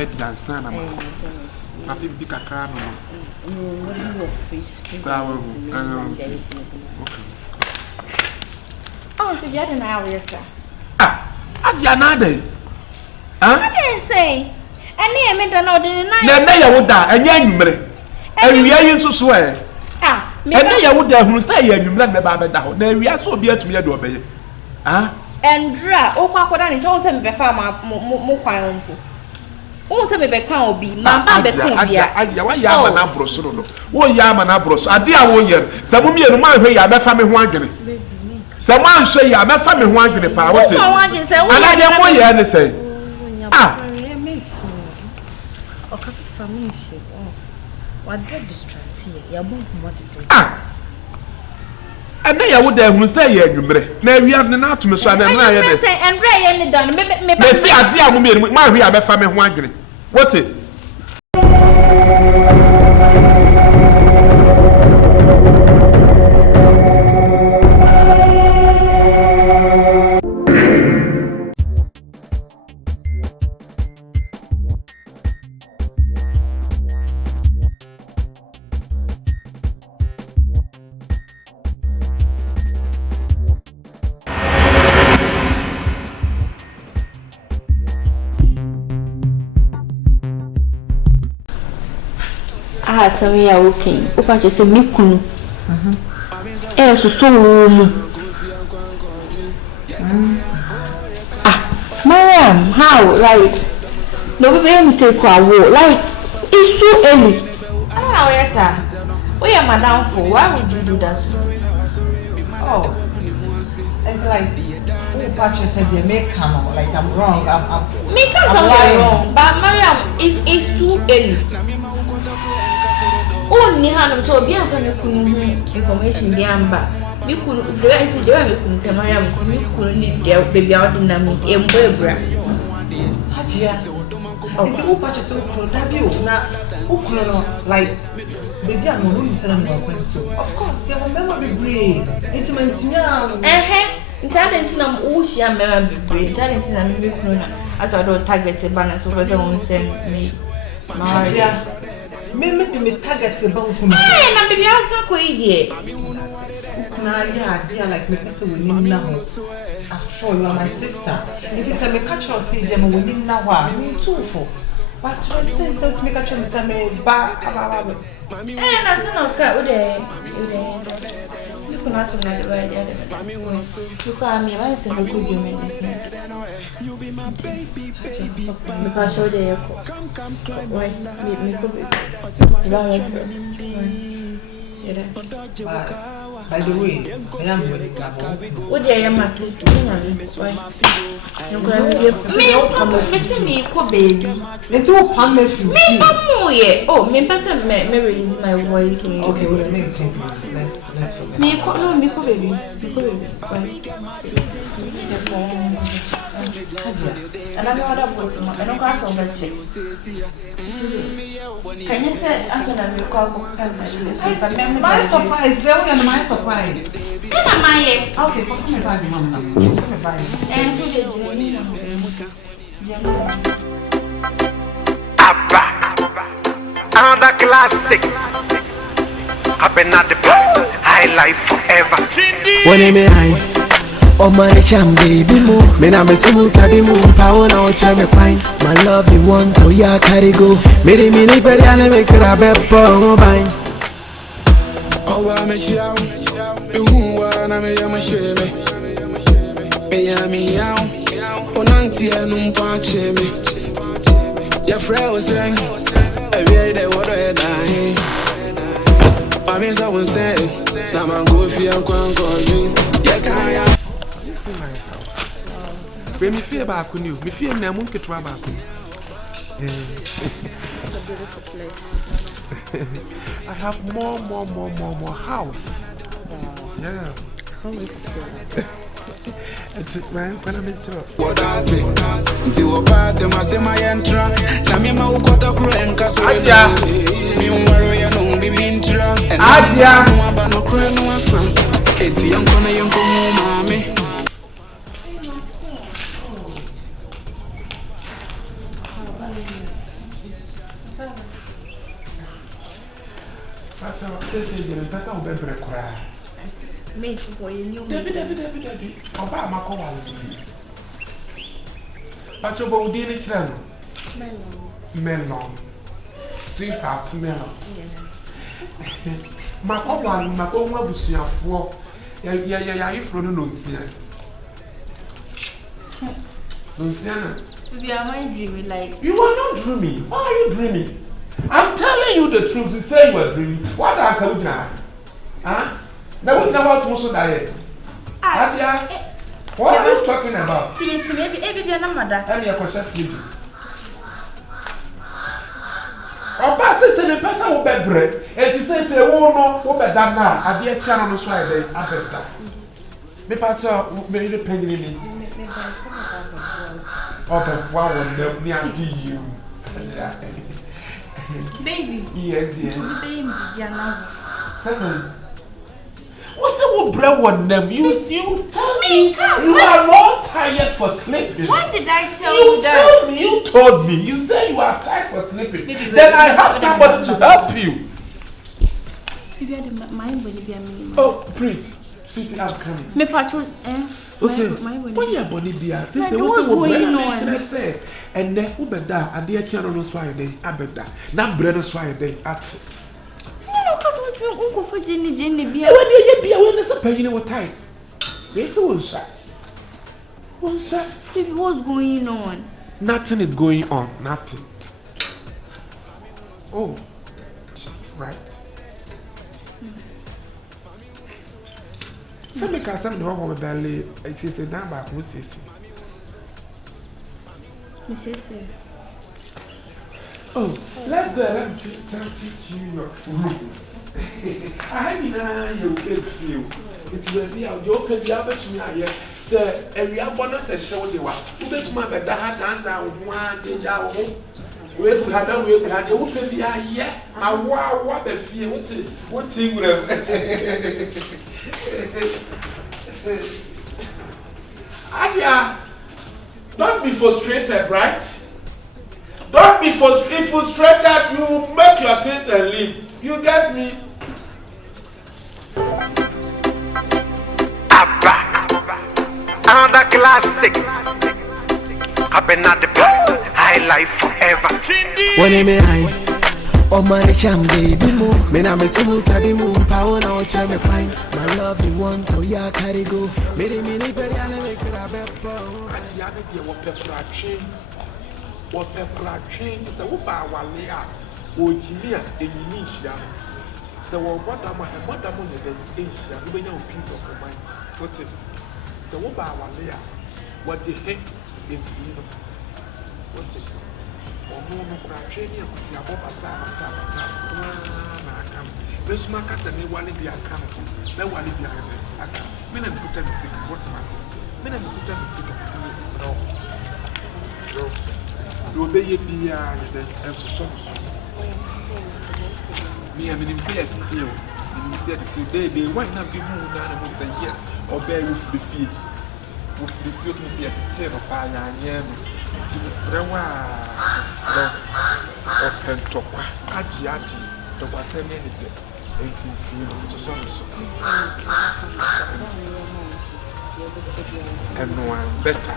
median son. I think big a crown. Oh, the other now, yes, sir. Hajia nade. I didn't say. And near me, the Lord in the night. Then you would die, and young and we are in to swear. Ah, and then you would dare who say you let me back down. Then we are so dear to me a door. Ah, and dra, oh, Quacodan is also a farmer, more who said me can be my Hajia, why yam and abros? Oh, yam and abros. I dear warrior, some of you man who are family wagon. Someone say you are my family wagon the power. And I am more here, say. Ah, what get distracted here? You won't want to do. Ah, and then you would have say you may we have not to me. So I say, and Ray any done. Maybe I dear woman, my we have a family wagon. What's it? Some ya okay. Opa just me kunu. So Mariam, how like no baby say like it's too early. I don't know, yes sir. We are madam for why would you do that? Oh, it's like Opa just said they may come like I'm wrong. Me can't something wrong, but Mariam it's too early. Oh, Nihan, so be information the amber. We could do anything there. We couldn't tell Mariam, we couldn't leave their baby out in a meet and Barbara. Hajia, it's all patches so that you not like baby. I'm not of course, you remember me brave. It's my young. Intelligent, I'm all she am brave. Intelligent, I'm big as I don't target a banner, so was on send me. Hajia. Me target about him. Hey, na baby, I'm not quite Now, yeah, like me person winning now. I'm sure you are my sister. It is a cultural see them winning now. Me too for. But to understand, so to make a choice, I may back about it. Eh, that's not okay. You can ask me like the right other. You call me, I say, good you made this. Because show the why me by the way, I am with what I am at it. Me, baby. It's all family. Oh, me person Mary is my voice. Okay, well, make sense. Let's me baby. And I'm not up with I don't pass over check. Can you say I can recall my surprise, very and my surprise. And my okay, come me back, Mama. And another classic. I've been at the back, high life forever. When I'm behind. Oh my jam baby mo, me na me sumu kadi mo, power na o chame fine. My love you want, oh yeah carry go. Me ni peri ane me kira beppo o bine. Oh wa me shiao, wa na me ya me sheme. Me ya mi yao, onanti anu mfa cheme. Ya friend was saying, every day what I die. I mean so we say, na mango fi ankwan konji. Ya kaya. When me fear back on you, me fear me amun ketwa back on you. I have more house. Yeah. It's man when I'm in trouble. What I say? Until what part of my say my entrance. Tell me my ukota krueng kaso. Hajia. Me worry you know me intra. Hajia. No abano krueng no asan. Eti yanko na yanko mu mami. That's how I say, that's how we break. Made for you, new Debbie. Oba Mako. But you're both in it then. Melon. See heart melon. Mako was your four. Yeah, if you don't see Luciana. You are my dreaming like. You are not dreaming. Why are you dreaming? I'm telling you the truth. You say you are dreaming. What are you coming now? Huh? Now we never to so that. Hajia, what are you talking about? Maybe you're not mother. I'm your question for you. Or passes in the person will be bread. And he says, oh no, what better now? I did channel on the Friday. I bet that. Me patcha may the penny in me. Okay, wow, and me and you. Baby. Yes, yes. Baby, Listen. What's the word bread one them? You tell me you are not tired for sleeping. Why did I tell you that? You told me. You said you are tired for sleeping. Baby, then I have somebody to help you. If you had a mind, will be a me? Oh, please. Sweetie, I'm coming. Me patrol, when you're body dear, this is what's going on. And then who bet that? And dear channel knows why they I bet that. Now bread is why they at. Uncle for Jenny be when you be when there's a penny what time. Yes, what's that? What's that? What's going on? Nothing is going on. Nothing. Oh, right. Some make us some no belly. It is a number of Mrs. Oh, let me teach you your room. I mean, you feel it will be a joke and the other to me. Sir, and we have one of the show you are. You bet my bed that down one day. We had a week, and you will be yet. I wow, what a fear. What's England? Hajia, don't be frustrated, right? Don't be frustrated. You make your things and leave. You get me? Another classic. I've been at the back. High life forever. When I'm high, oh my cham baby mo. Me na me subu kadi mo. Power na ocha me fine. My love you want to ya carry go. Me ni peri ane me kira bepo. Hajia me be what pepper train. Is a wuba wale a. Ojimia enyi hia. So what am I the Asia? You know peace of your mind. What it? The wuba wale a. What the heck in freedom? What's it? Or no training with the above a sama. This markers and me while it be a camp. No while it be a camp. Men and put them sick. What's my sense? Men and put them sick. So, you obey it be and so. Me, I mean, in fear to you. Today, they might not be moved down and say yes, or bear with the feet. With the feet, we see at the tail of fire and to Mr. or Pentokwa, Hajia, the water many 18 feet. And one better.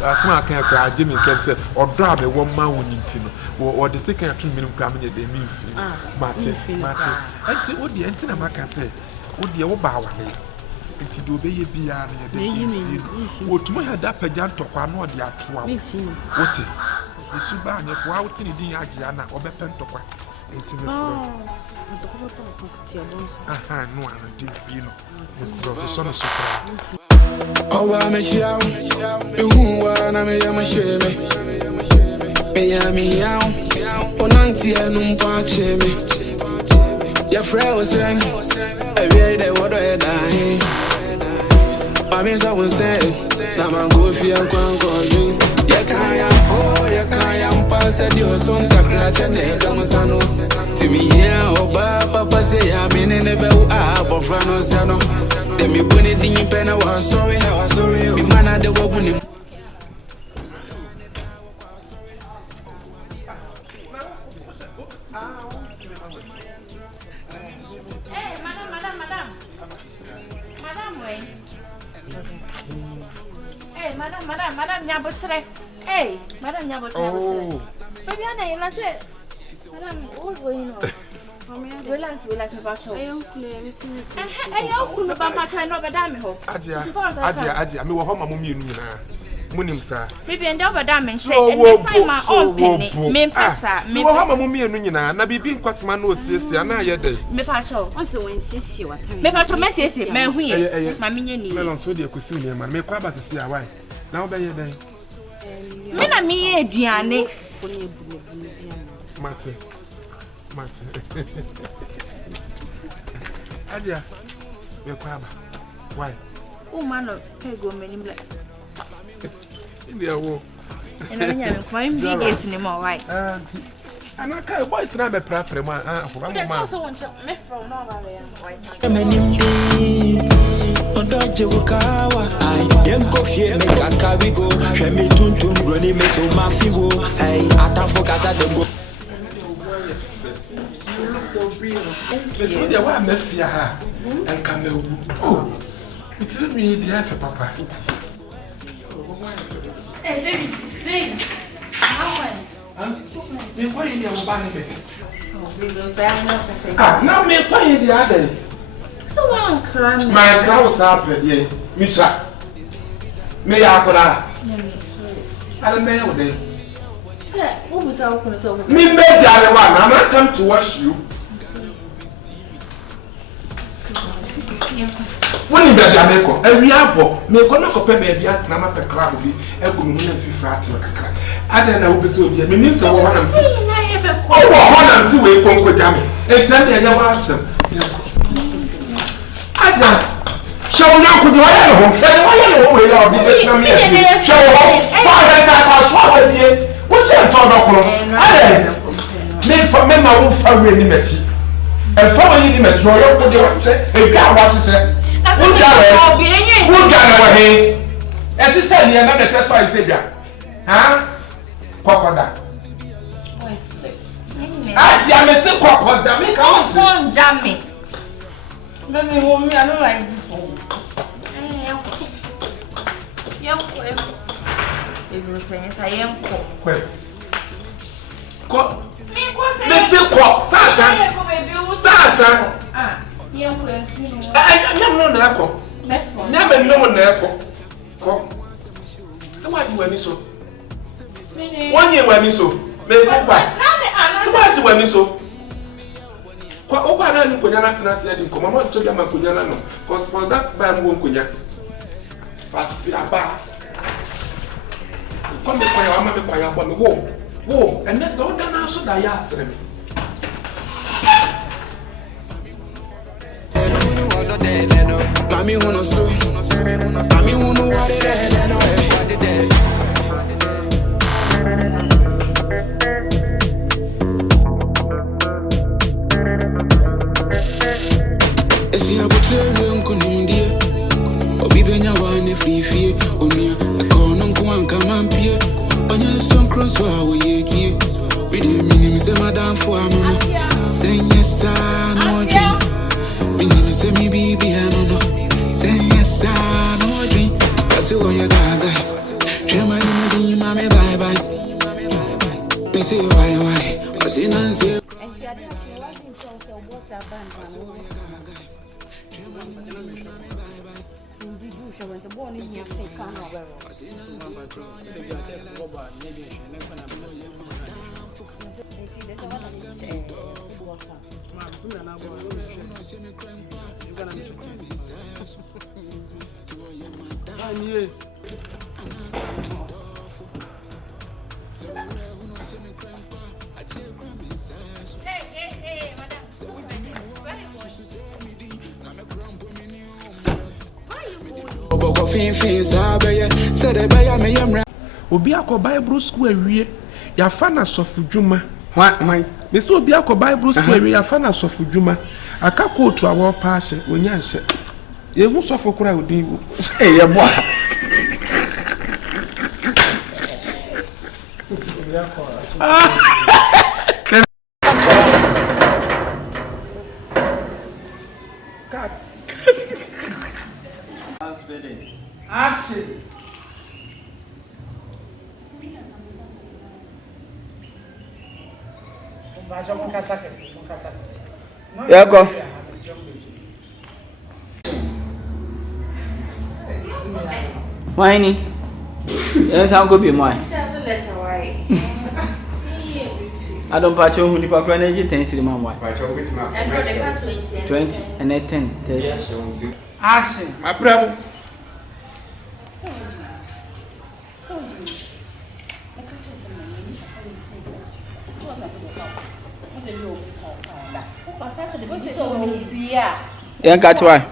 That's why I can't cry. Jimmy said, or drop a woman winning tin, or the second 2 minute cramming at the mean. Martin. I say, what the antenna Maka say, what the old bower name. It's to obey a beer and what to have that pageant to one or the actual. What it? You should buy if we're out in the Diana or Bepentokwa. Aha, no one did feel the son of oh, I'm a show. Who are I shame me? On auntie and watch me. Your friend was saying, I read that what I dying. I mean, I was saying, I'm going to go you. You can't pass at your son to crash and Damasano. To me, yeah, oh, Papa say, I'm in the bell of Franosano. Then me put it in pen. I was sorry. We man at the woman. Madam Yabotre. Hey, Madam Yabotre. Maybe I say, Madam, what's going on? Relax, Papacho. I don't Papa try no Madam. Ajia, I mean, what home mummy Munim, sir. Maybe and over damage. Next time my own penny. Me passa, me home mummy and Nina, Nabi being quite man was yesterday, and I had me Pacho. Also, when you me Pacho message, man, we, my minion, well, so dear Cousin, man, make quite to see a wife. Now, by your day. Mena me, Diane. Mate. Ajia, you're quaba. Why? Oh, man, go many black. India war. And I am quite big anymore, right? And I can't boys have a preference. That's also one me from Norway. I am coffee, make a carrigo, Shemi Tuntum, running me so mafivo. I focus at the go. You look so beautiful. But when you want to see her and come oh, it's really the answer, Papa. Hey, baby. How before you know about it. Oh, we will say I know to say. Now me pay the other. So one clan. My crowds happened, yeah. Misha. May I put I don't know day. What was our concern? Me made the other one. I'm not come to wash you. When you get Jamaica, every apple, may come up a baby at Namapa Crab, a woman if frat. I don't know who is the minister of one and see. Oh, one and two way come with Jamie. Exactly, I never asked them. I don't show now could you have a home? Show what's your thought? I for me, my own family image. And family image, no, you put a guy was said. Who got away? As he said, you're not the test by Savior. Huh? Crocodile. Actually, I'm a sick crocodile. Make on jamming. Then they want me, I don't like this. I am quick. Mr. Cock, Sasa. I'm not Nako. Never know Nako. So what you when so? 1 year when so. Maybe back. So what you when so? Kwa opana ni kunyana tunasi ndi kwa mama choja makunyana no. Cause for that by mbo kunya. Fasi aba. Kwa me kwa mama me kwa yabo me wo. And that's the other na so da ya asre me. Mami uno so. Mami uno what it Free Omia, a corner one come and peer. On your son cross where we ye. We didn't mean him say madam for a mama. Say yes, I no dream. We didn't say me baby, I don't know. Say yes, I no dream. I say, oh, you gaga. Try my name, mommy, bye bye. Me say, why? I say, Nancy. When the born in here, say, can't over. Hey, madam. Obi akọ Bible school awie ya fa na sofudwuma hwan me so obi akọ Bible school awie ya fa na sofudwuma aka kootu awo paase onya nse ye hu sofo kura odin ye boa Action. Yeah, go. Why? Yes, I'll go be mine. I don't patch on who the energy 10 city, my wife. 20 and 10, 30. Ask my brother. Yeah, catch why.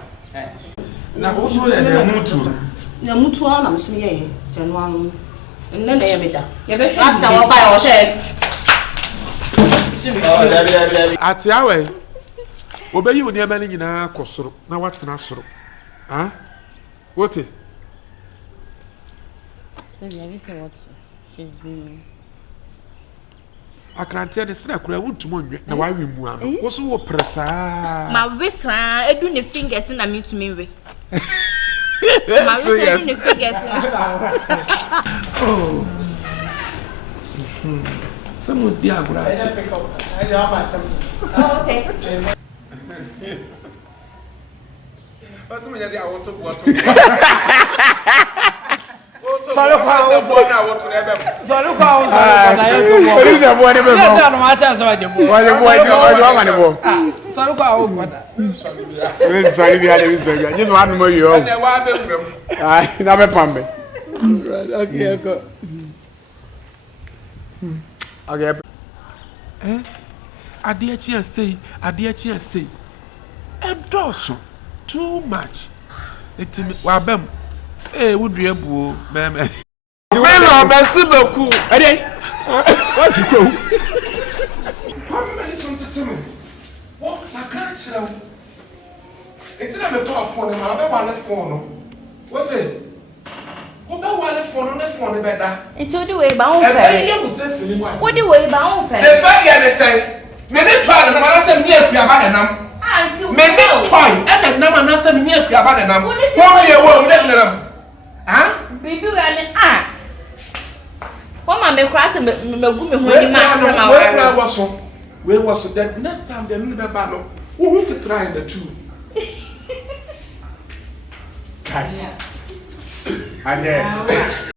Now, also, the mutu na mso ye January nne na ye beda last time buy o say ati awe obeyi woni ema ni nyina akosoro na watena soro ha wote baby have you seen what she's doing akrante de sra kura wuntum onwe na wa wi mu ano wo so wo presa ma wesa edu ne fingers na me to me we ma wesa edu ne fingers oh some dia agura oh okay what's my idea I want to go sorry kwa sorry kwa na yeto mo ori de bo ni be mo yes no ma cha so wa je bo wa ma ni bo sorry kwa o kwada sorry bi ale bi sorry just one more you na wa be ngam ah na be pambe okay okay ade chi say e doso too much etimi wa bam would be a boo, ma'am. Well, merci beaucoup. Allez, what's it go? What? I can't tell. It's not a power phone, and I don't want a phone. What's it? What do want a phone on the phone better? It's all the way bound. What the way bound? The fact you say, maybe try and I'm not near Piabanam. Maybe try and I'm not saying near Piabanam. What you won't let them. Ah? Baby, we are Mama me cross me go me ho ni master ma wa. We was that next time they never battle. We want to try the two. Yes. Hajia.